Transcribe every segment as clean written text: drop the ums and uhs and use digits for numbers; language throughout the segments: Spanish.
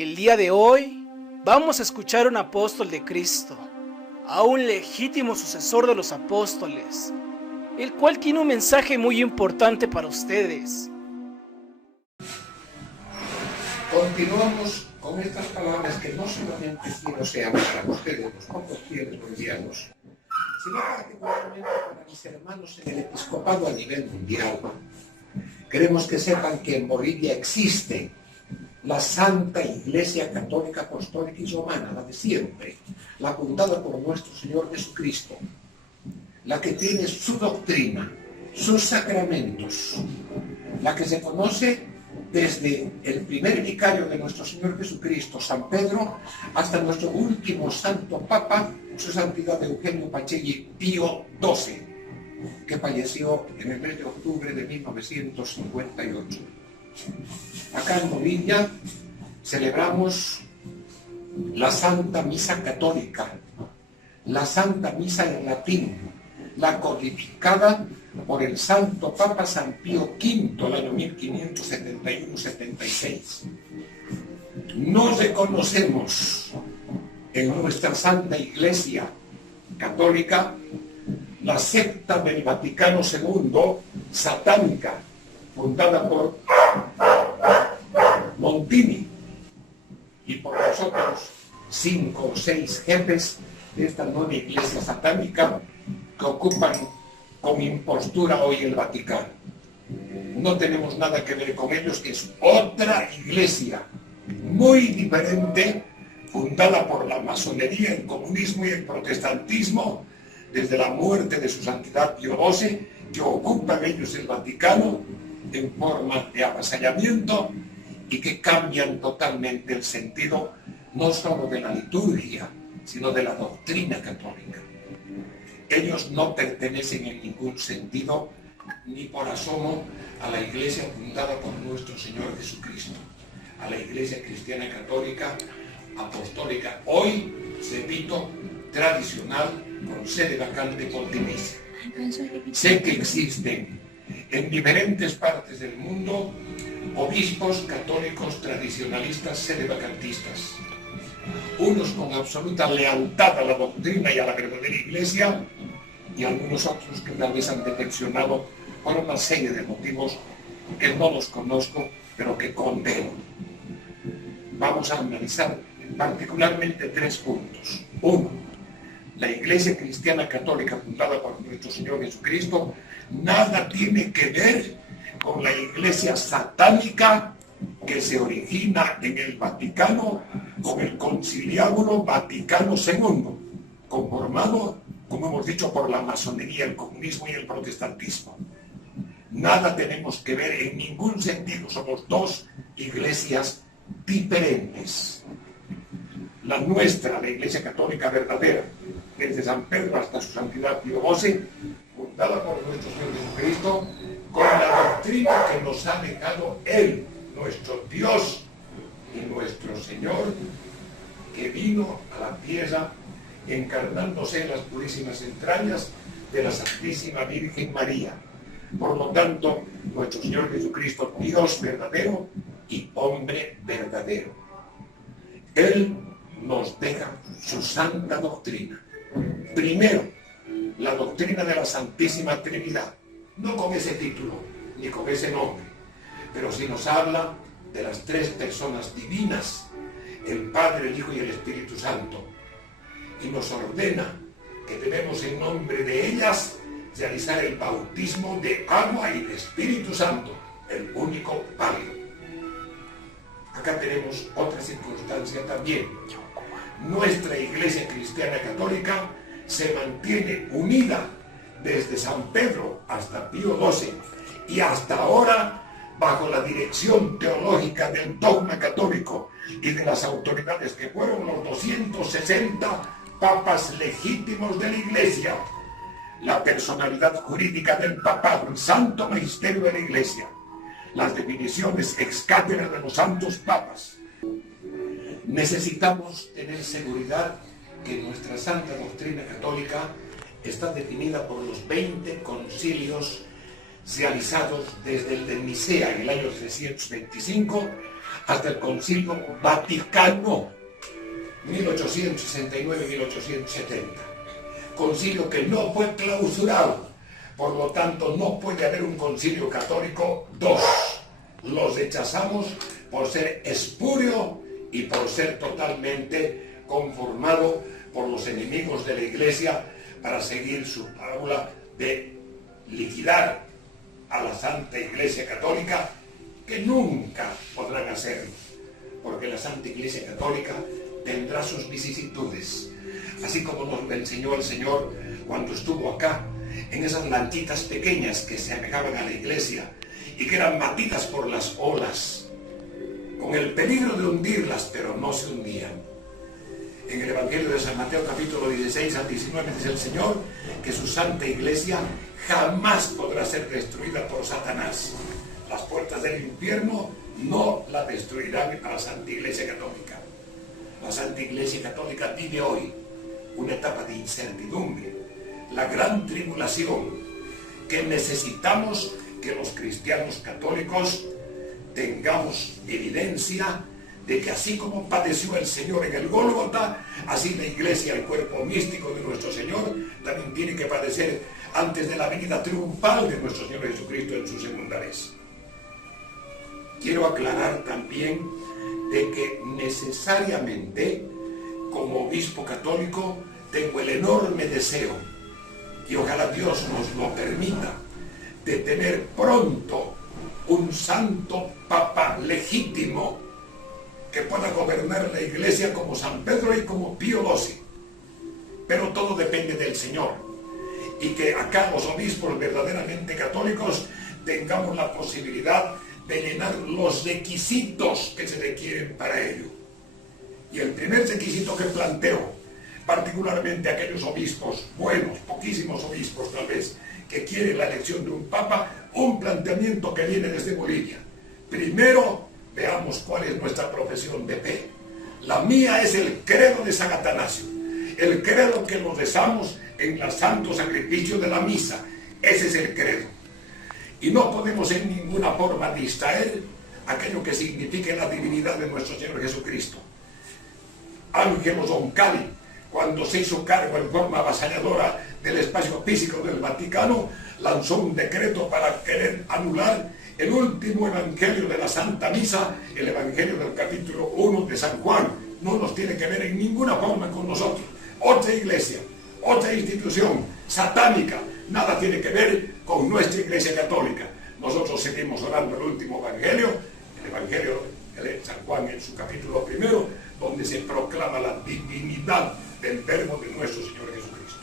El día de hoy vamos a escuchar a un apóstol de Cristo, a un legítimo sucesor de los apóstoles, el cual tiene un mensaje muy importante para ustedes. Continuamos con estas palabras que no solamente quiero sean para ustedes, los pocos fieles bolivianos, sino particularmente para mis hermanos en el episcopado a nivel mundial. Queremos que sepan que en Bolivia existe la Santa Iglesia Católica Apostólica y Romana, la de siempre, la fundada por nuestro Señor Jesucristo, la que tiene su doctrina, sus sacramentos, la que se conoce desde el primer vicario de nuestro Señor Jesucristo, San Pedro, hasta nuestro último santo papa, su santidad Eugenio Pacelli Pío XII, que falleció en el mes de octubre de 1958. Acá en Bolivia celebramos la Santa Misa Católica, la Santa Misa en latín, la codificada por el Santo Papa San Pío V, el año 1571-76. No reconocemos en nuestra Santa Iglesia Católica la secta del Vaticano II, satánica, fundada por Montini y por los otros 5 o 6 jefes de esta nueva iglesia satánica que ocupan con impostura hoy el Vaticano. No tenemos nada que ver con ellos, que es otra iglesia muy diferente, fundada por la masonería, el comunismo y el protestantismo, desde la muerte de su santidad Pío XII, que ocupan ellos el Vaticano en forma de avasallamiento y que cambian totalmente el sentido no solo de la liturgia, sino de la doctrina católica. Ellos no pertenecen en ningún sentido, ni por asomo, a la iglesia fundada por nuestro Señor Jesucristo, a la iglesia cristiana católica, apostólica, hoy, repito, tradicional, con sede vacante pontificia. Sé que existen en diferentes partes del mundo obispos católicos tradicionalistas sedevacantistas, unos con absoluta lealtad a la doctrina y a la verdadera iglesia, y algunos otros que tal vez han defeccionado por una serie de motivos que no los conozco, pero que condeno. Vamos a analizar particularmente 3 puntos. 1. La Iglesia Cristiana Católica fundada por nuestro Señor Jesucristo nada tiene que ver con la Iglesia satánica que se origina en el Vaticano con el Conciliábulo Vaticano II, conformado, como hemos dicho, por la masonería, el comunismo y el protestantismo. Nada tenemos que ver en ningún sentido, somos 2 iglesias diferentes. La nuestra, la Iglesia Católica verdadera, desde San Pedro hasta su santidad Pío XII, fundada por nuestro Señor Jesucristo, con la doctrina que nos ha dejado Él, nuestro Dios y nuestro Señor, que vino a la tierra encarnándose en las purísimas entrañas de la Santísima Virgen María. Por lo tanto, nuestro Señor Jesucristo, Dios verdadero y hombre verdadero. Él nos deja su santa doctrina. Primero, la doctrina de la Santísima Trinidad, no con ese título, ni con ese nombre, pero sí nos habla de las 3 personas divinas, el Padre, el Hijo y el Espíritu Santo, y nos ordena que debemos en nombre de ellas realizar el bautismo de agua y de Espíritu Santo, el único válido. Acá tenemos otra circunstancia también. Nuestra Iglesia Cristiana Católica se mantiene unida desde San Pedro hasta Pío XII y hasta ahora bajo la dirección teológica del dogma católico y de las autoridades que fueron los 260 papas legítimos de la Iglesia, la personalidad jurídica del papado, el santo magisterio de la Iglesia, las definiciones ex cátedra de los santos papas. Necesitamos tener seguridad que nuestra santa doctrina católica está definida por los 20 concilios realizados desde el de Nicea en el año 325 hasta el Concilio Vaticano 1869-1870. Concilio que no fue clausurado, por lo tanto no puede haber un concilio católico dos. Los rechazamos por ser espurio y por ser totalmente conformado por los enemigos de la Iglesia para seguir su fábula de liquidar a la Santa Iglesia Católica, que nunca podrán hacerlo, porque la Santa Iglesia Católica tendrá sus vicisitudes, así como nos lo enseñó el Señor cuando estuvo acá, en esas lanchitas pequeñas que se asemejaban a la iglesia y que eran batidas por las olas, con el peligro de hundirlas, pero no se hundían. En el Evangelio de San Mateo capítulo 16 al 19 dice el Señor que su Santa Iglesia jamás podrá ser destruida por Satanás. Las puertas del infierno no la destruirán a la Santa Iglesia Católica. La Santa Iglesia Católica vive hoy una etapa de incertidumbre, la gran tribulación, que necesitamos que los cristianos católicos tengamos evidencia de que así como padeció el Señor en el Gólgota, así la Iglesia, el cuerpo místico de nuestro Señor, también tiene que padecer antes de la venida triunfal de nuestro Señor Jesucristo en su segunda vez. Quiero aclarar también de que necesariamente, como obispo católico, tengo el enorme deseo, y ojalá Dios nos lo permita, de tener pronto un santo papa legítimo que pueda gobernar la Iglesia como San Pedro y como Pío XII. Pero todo depende del Señor, y que acá los obispos verdaderamente católicos tengamos la posibilidad de llenar los requisitos que se requieren para ello. Y el primer requisito que planteo, particularmente aquellos obispos buenos, poquísimos obispos tal vez, que quieren la elección de un papa, un planteamiento que viene desde Bolivia. Primero, veamos cuál es nuestra profesión de fe. La mía es el credo de San Atanasio, el credo que lo rezamos en el santo sacrificio de la misa. Ese es el credo. Y no podemos en ninguna forma distraer aquello que signifique la divinidad de nuestro Señor Jesucristo. Ángelo Roncalli, cuando se hizo cargo en forma avasalladora del espacio físico del Vaticano, lanzó un decreto para querer anular el último evangelio de la Santa Misa, el evangelio del capítulo 1 de San Juan. No nos tiene que ver en ninguna forma con nosotros. Otra iglesia, otra institución satánica, nada tiene que ver con nuestra Iglesia Católica. Nosotros seguimos orando el último evangelio, el evangelio de San Juan en su capítulo 1, donde se proclama la divinidad del verbo de nuestro Señor Jesucristo.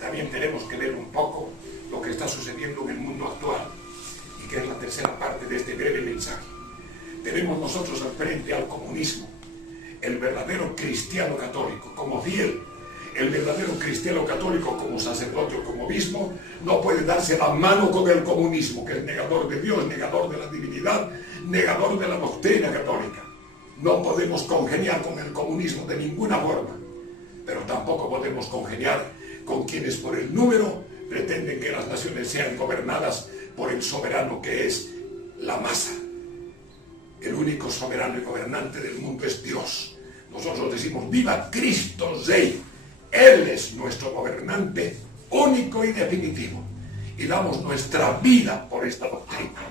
También tenemos que ver un poco lo que está sucediendo en el mundo actual, y que es la tercera parte de este breve mensaje. Tenemos nosotros al frente al comunismo, el verdadero cristiano católico, como fiel. El verdadero cristiano católico, como sacerdote o como obispo, no puede darse la mano con el comunismo, que es negador de Dios, negador de la divinidad, negador de la doctrina católica. No podemos congeniar con el comunismo de ninguna forma, pero tampoco podemos congeniar con quienes por el número pretenden que las naciones sean gobernadas por el soberano que es la masa. El único soberano y gobernante del mundo es Dios. Nosotros decimos, ¡viva Cristo Rey! Él es nuestro gobernante único y definitivo, y damos nuestra vida por esta doctrina.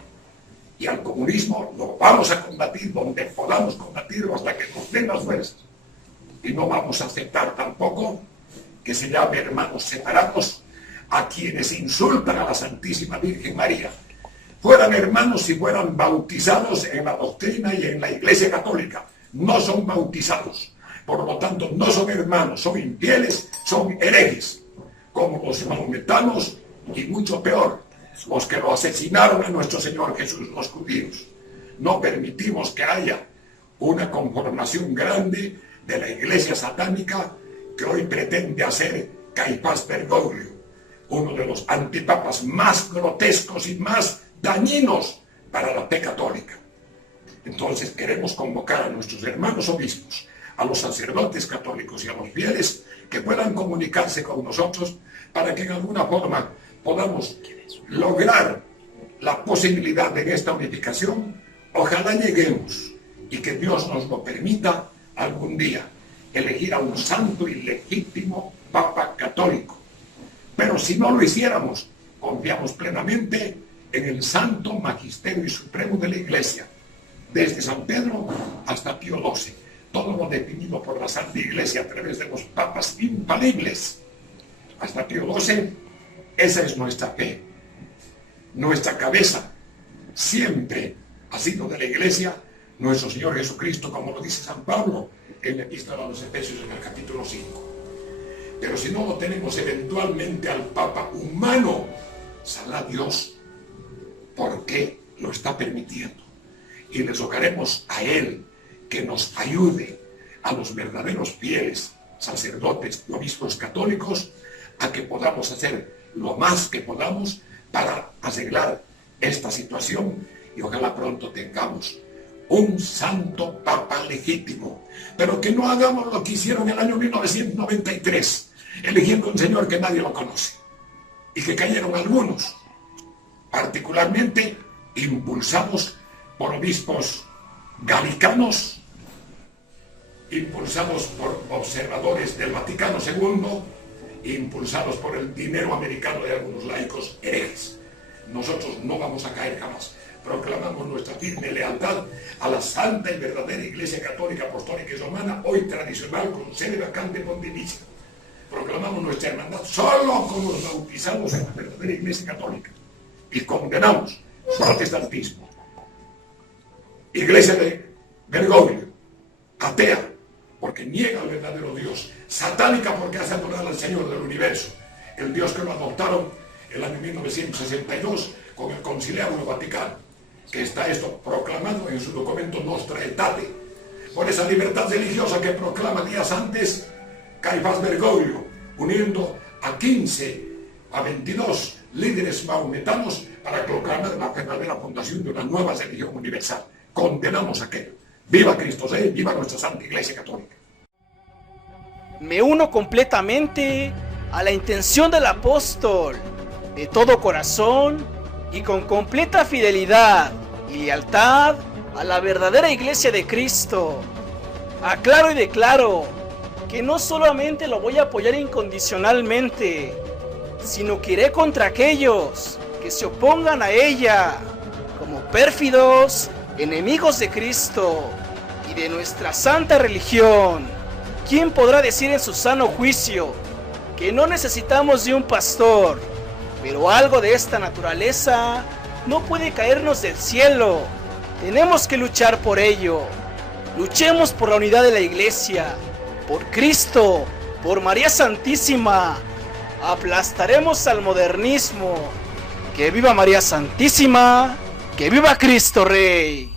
Y al comunismo lo vamos a combatir donde podamos combatirlo hasta que nos den las fuerzas. Y no vamos a aceptar tampoco que se llame hermanos separados a quienes insultan a la Santísima Virgen María. Fueran hermanos si fueran bautizados en la doctrina y en la Iglesia Católica. No son bautizados. Por lo tanto, no son hermanos, son infieles, son herejes, como los maometanos y mucho peor, los que lo asesinaron a nuestro Señor Jesús, los judíos. No permitimos que haya una conformación grande de la iglesia satánica que hoy pretende hacer Caifás Bergoglio, uno de los antipapas más grotescos y más dañinos para la fe católica. Entonces queremos convocar a nuestros hermanos obispos, a los sacerdotes católicos y a los fieles, que puedan comunicarse con nosotros para que en alguna forma podamos lograr la posibilidad de esta unificación. Ojalá lleguemos y que Dios nos lo permita algún día, elegir a un santo y legítimo Papa católico. Pero si no lo hiciéramos, confiamos plenamente en el santo magisterio y supremo de la Iglesia, desde San Pedro hasta Pío XII, todo lo definido por la Santa Iglesia a través de los papas infalibles, hasta Pío XII. Esa es nuestra fe. Nuestra cabeza siempre ha sido de la Iglesia, nuestro Señor Jesucristo, como lo dice San Pablo en la Epístola a los Efesios en el capítulo 5. Pero si no lo tenemos eventualmente al Papa humano, sabrá Dios por qué lo está permitiendo. Y les rogaremos a Él que nos ayude a los verdaderos fieles, sacerdotes y obispos católicos, a que podamos hacer lo más que podamos para arreglar esta situación, y ojalá pronto tengamos un santo papa legítimo, pero que no hagamos lo que hicieron en el año 1993, eligiendo un señor que nadie lo conoce, y que cayeron algunos, particularmente impulsados por obispos galicanos, impulsados por observadores del Vaticano II, impulsados por el dinero americano de algunos laicos herejes. Nosotros no vamos a caer jamás. Proclamamos nuestra firme lealtad a la santa y verdadera Iglesia Católica Apostólica y Romana, hoy tradicional con sede vacante pontificia. Proclamamos nuestra hermandad solo con los bautizados en la verdadera Iglesia Católica, y condenamos protestantismo, Iglesia de Bergoglio, atea porque niega al verdadero Dios, satánica porque hace adorar al Señor del universo, el Dios que lo adoptaron el año 1962 con el Conciliábulo Vaticano, que está esto proclamado en su documento Nostra Aetate, por esa libertad religiosa que proclama días antes Caifás Bergoglio, uniendo a 15 a 22 líderes mahometanos para proclamar la verdadera fundación de una nueva religión universal. Condenamos aquello. ¡Viva Cristo Rey! ¡Viva nuestra Santa Iglesia Católica! Me uno completamente a la intención del apóstol, de todo corazón y con completa fidelidad y lealtad a la verdadera Iglesia de Cristo. Aclaro y declaro que no solamente lo voy a apoyar incondicionalmente, sino que iré contra aquellos que se opongan a ella, como pérfidos, enemigos de Cristo y de nuestra santa religión. ¿Quién podrá decir en su sano juicio que no necesitamos de un pastor? Pero algo de esta naturaleza no puede caernos del cielo. Tenemos que luchar por ello. Luchemos por la unidad de la Iglesia, por Cristo, por María Santísima. Aplastaremos al modernismo. ¡Que viva María Santísima! ¡Que viva Cristo Rey!